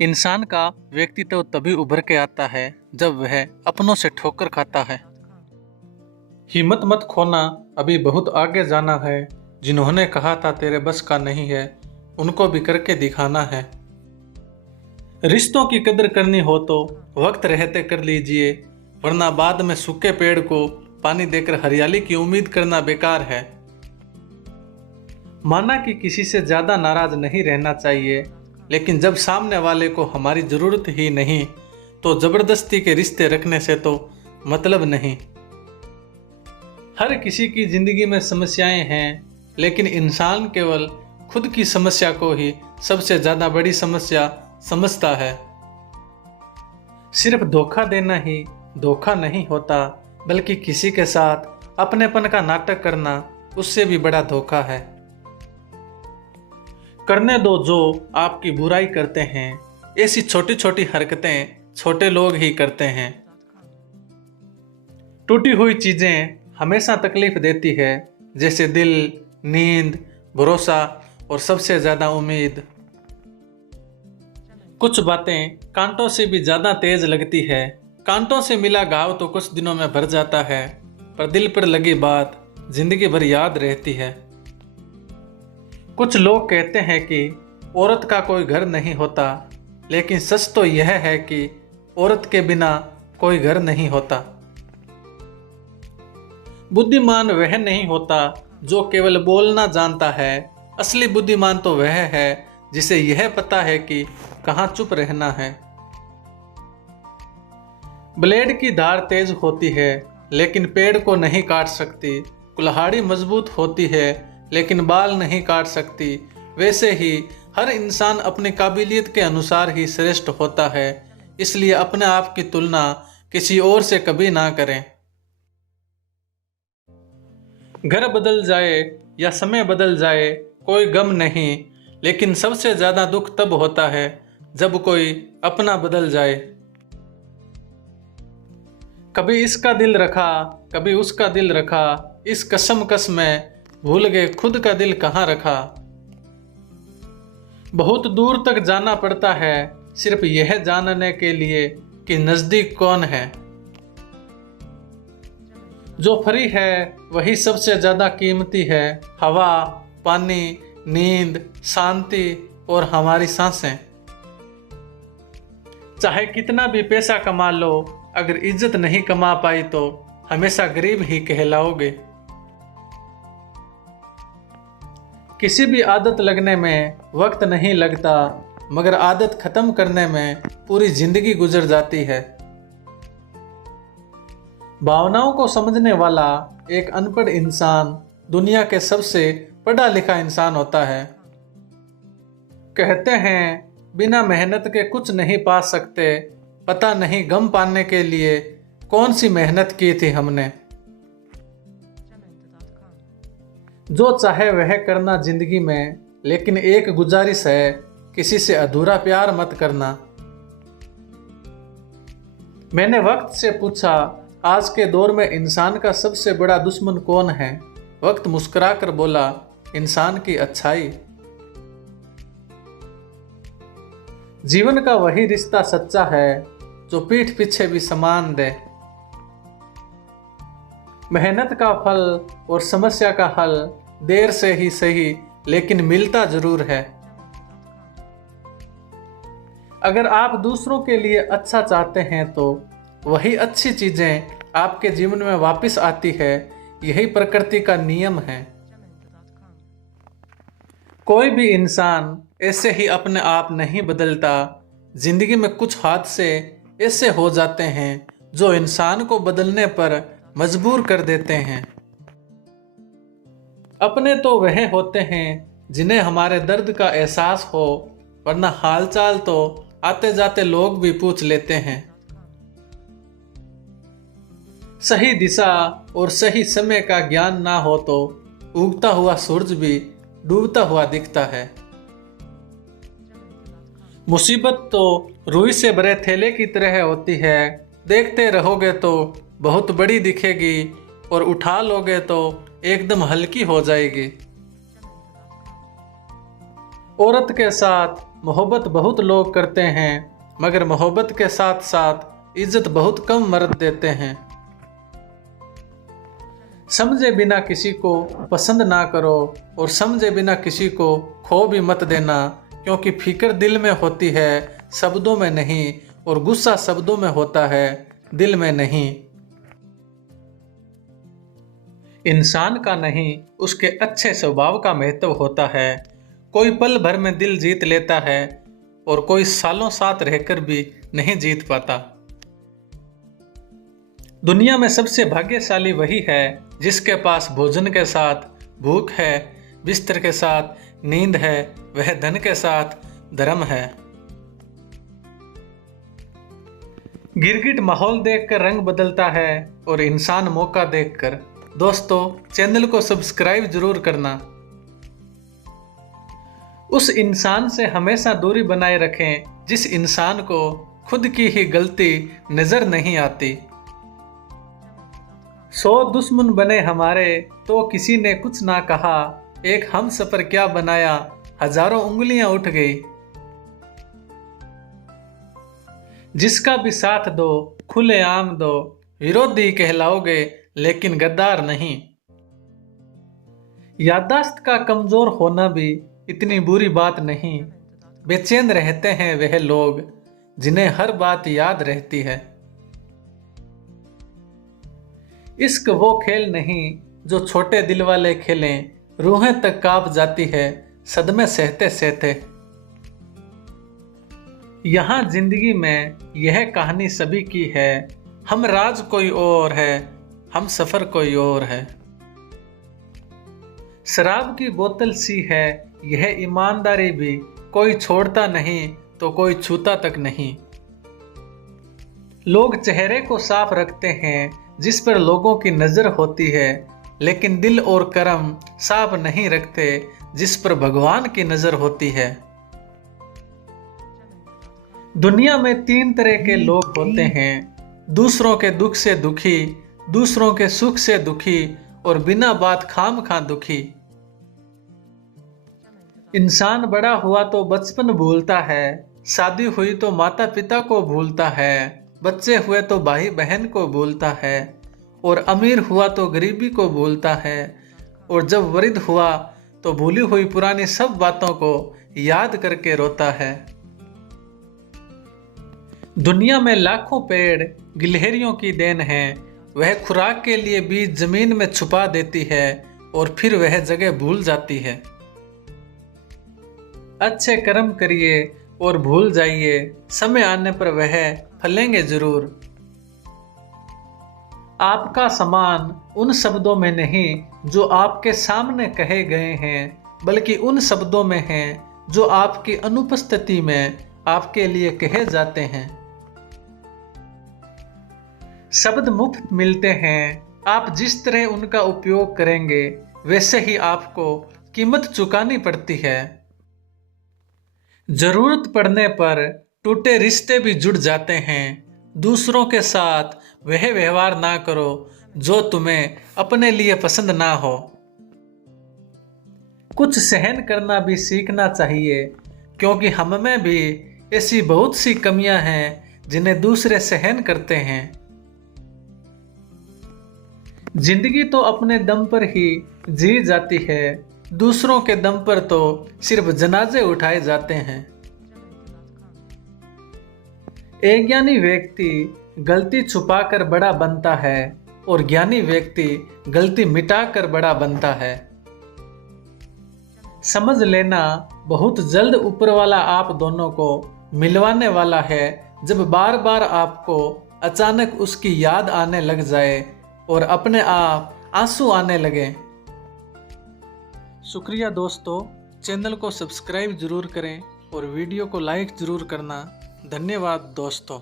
इंसान का व्यक्तित्व तभी उभर के आता है जब वह अपनों से ठोकर खाता है। हिम्मत मत खोना, अभी बहुत आगे जाना है। जिन्होंने कहा था तेरे बस का नहीं है, उनको भी करके दिखाना है। रिश्तों की कदर करनी हो तो वक्त रहते कर लीजिए, वरना बाद में सूखे पेड़ को पानी देकर हरियाली की उम्मीद करना बेकार है। माना कि किसी से ज्यादा नाराज नहीं रहना चाहिए, लेकिन जब सामने वाले को हमारी जरूरत ही नहीं तो जबरदस्ती के रिश्ते रखने से तो मतलब नहीं। हर किसी की जिंदगी में समस्याएं हैं, लेकिन इंसान केवल खुद की समस्या को ही सबसे ज्यादा बड़ी समस्या समझता है। सिर्फ धोखा देना ही धोखा नहीं होता, बल्कि किसी के साथ अपनेपन का नाटक करना उससे भी बड़ा धोखा है। करने दो जो आपकी बुराई करते हैं, ऐसी छोटी छोटी हरकतें छोटे लोग ही करते हैं। टूटी हुई चीजें हमेशा तकलीफ देती है, जैसे दिल, नींद, भरोसा और सबसे ज्यादा उम्मीद। कुछ बातें कांटों से भी ज्यादा तेज लगती है। कांटों से मिला घाव तो कुछ दिनों में भर जाता है, पर दिल पर लगी बात जिंदगी भर याद रहती है। कुछ लोग कहते हैं कि औरत का कोई घर नहीं होता, लेकिन सच तो यह है कि औरत के बिना कोई घर नहीं होता। बुद्धिमान वह नहीं होता जो केवल बोलना जानता है, असली बुद्धिमान तो वह है जिसे यह पता है कि कहाँ चुप रहना है। ब्लेड की धार तेज होती है, लेकिन पेड़ को नहीं काट सकती। कुल्हाड़ी मजबूत होती है, लेकिन बाल नहीं काट सकती। वैसे ही हर इंसान अपनी काबिलियत के अनुसार ही श्रेष्ठ होता है, इसलिए अपने आप की तुलना किसी और से कभी ना करें। घर बदल जाए या समय बदल जाए कोई गम नहीं, लेकिन सबसे ज्यादा दुख तब होता है जब कोई अपना बदल जाए। कभी इसका दिल रखा, कभी उसका दिल रखा, इस कसमकस में भूल गए खुद का दिल कहाँ रखा। बहुत दूर तक जाना पड़ता है सिर्फ यह जानने के लिए कि नजदीक कौन है। जो फ्री है वही सबसे ज्यादा कीमती है। हवा, पानी, नींद, शांति और हमारी सांसें। चाहे कितना भी पैसा कमा लो, अगर इज्जत नहीं कमा पाई तो हमेशा गरीब ही कहलाओगे। किसी भी आदत लगने में वक्त नहीं लगता, मगर आदत खत्म करने में पूरी जिंदगी गुजर जाती है। भावनाओं को समझने वाला एक अनपढ़ इंसान दुनिया के सबसे पढ़ा लिखा इंसान होता है। कहते हैं बिना मेहनत के कुछ नहीं पा सकते, पता नहीं गम पाने के लिए कौन सी मेहनत की थी हमने। जो चाहे वह करना जिंदगी में, लेकिन एक गुजारिश है, किसी से अधूरा प्यार मत करना। मैंने वक्त से पूछा आज के दौर में इंसान का सबसे बड़ा दुश्मन कौन है। वक्त मुस्कुराकर बोला इंसान की अच्छाई। जीवन का वही रिश्ता सच्चा है जो पीठ पीछे भी सम्मान दे। मेहनत का फल और समस्या का हल देर से ही सही, लेकिन मिलता जरूर है। अगर आप दूसरों के लिए अच्छा चाहते हैं तो वही अच्छी चीजें आपके जीवन में वापस आती है। यही प्रकृति का नियम है। कोई भी इंसान ऐसे ही अपने आप नहीं बदलता। जिंदगी में कुछ हादसे ऐसे हो जाते हैं जो इंसान को बदलने पर मजबूर कर देते हैं। अपने तो वह होते हैं जिन्हें हमारे दर्द का एहसास हो, वरना हालचाल तो आते जाते लोग भी पूछ लेते हैं। सही दिशा और सही समय का ज्ञान ना हो तो उगता हुआ सूरज भी डूबता हुआ दिखता है। मुसीबत तो रुई से भरे थैले की तरह होती है। देखते रहोगे तो बहुत बड़ी दिखेगी और उठा लोगे तो एकदम हल्की हो जाएगी। औरत के साथ मोहब्बत बहुत लोग करते हैं, मगर मोहब्बत के साथ साथ इज्जत बहुत कम मर्द देते हैं। समझे बिना किसी को पसंद ना करो और समझे बिना किसी को खो भी मत देना, क्योंकि फिक्र दिल में होती है, शब्दों में नहीं, और गुस्सा शब्दों में होता है, दिल में नहीं। इंसान का नहीं, उसके अच्छे स्वभाव का महत्व होता है। कोई पल भर में दिल जीत लेता है और कोई सालों साथ रहकर भी नहीं जीत पाता। दुनिया में सबसे भाग्यशाली वही है जिसके पास भोजन के साथ भूख है, बिस्तर के साथ नींद है, वह धन के साथ धर्म है। गिरगिट माहौल देखकर रंग बदलता है और इंसान मौका देखकर। दोस्तों, चैनल को सब्सक्राइब जरूर करना। उस इंसान से हमेशा दूरी बनाए रखें जिस इंसान को खुद की ही गलती नजर नहीं आती। 100 दुश्मन बने हमारे तो किसी ने कुछ ना कहा, एक हम सफर क्या बनाया, हजारों उंगलियां उठ गई। जिसका भी साथ दो खुलेआम दो, विरोधी कहलाओगे लेकिन गद्दार नहीं। याददाश्त का कमजोर होना भी इतनी बुरी बात नहीं। बेचैन रहते हैं वह लोग जिन्हें हर बात याद रहती है। इश्क वो खेल नहीं जो छोटे दिल वाले खेलें, रूहें तक कांप जाती है सदमे सहते सहते। यहाँ जिंदगी में यह कहानी सभी की है, हम राज कोई और है, हम सफर कोई और है। शराब की बोतल सी है यह ईमानदारी भी, कोई छोड़ता नहीं तो कोई छूता तक नहीं। लोग चेहरे को साफ रखते हैं जिस पर लोगों की नजर होती है, लेकिन दिल और कर्म साफ नहीं रखते जिस पर भगवान की नजर होती है। दुनिया में 3 तरह के लोग होते हैं, दूसरों के दुख से दुखी, दूसरों के सुख से दुखी और बिना बात खाम खा दुखी। इंसान बड़ा हुआ तो बचपन भूलता है, शादी हुई तो माता पिता को भूलता है, बच्चे हुए तो भाई बहन को भूलता है, और अमीर हुआ तो गरीबी को भूलता है, और जब वृद्ध हुआ तो भूली हुई पुरानी सब बातों को याद करके रोता है। दुनिया में लाखों पेड़ गिलहरियों की देन है, वह खुराक के लिए बीज जमीन में छुपा देती है और फिर वह जगह भूल जाती है। अच्छे कर्म करिए और भूल जाइए, समय आने पर वह फलेंगे जरूर। आपका सम्मान उन शब्दों में नहीं जो आपके सामने कहे गए हैं, बल्कि उन शब्दों में है जो आपकी अनुपस्थिति में आपके लिए कहे जाते हैं। शब्द मुफ्त मिलते हैं, आप जिस तरह उनका उपयोग करेंगे वैसे ही आपको कीमत चुकानी पड़ती है। जरूरत पड़ने पर टूटे रिश्ते भी जुड़ जाते हैं। दूसरों के साथ वह व्यवहार ना करो जो तुम्हें अपने लिए पसंद ना हो। कुछ सहन करना भी सीखना चाहिए, क्योंकि हम में भी ऐसी बहुत सी कमियां हैं जिन्हें दूसरे सहन करते हैं। जिंदगी तो अपने दम पर ही जी जाती है, दूसरों के दम पर तो सिर्फ जनाजे उठाए जाते हैं। एक ज्ञानी व्यक्ति गलती छुपाकर बड़ा बनता है और ज्ञानी व्यक्ति गलती मिटाकर बड़ा बनता है। समझ लेना, बहुत जल्द ऊपर वाला आप दोनों को मिलवाने वाला है, जब बार बार आपको अचानक उसकी याद आने लग जाए और अपने आप आंसू आने लगे। शुक्रिया दोस्तों, चैनल को सब्सक्राइब जरूर करें और वीडियो को लाइक जरूर करना। धन्यवाद दोस्तों।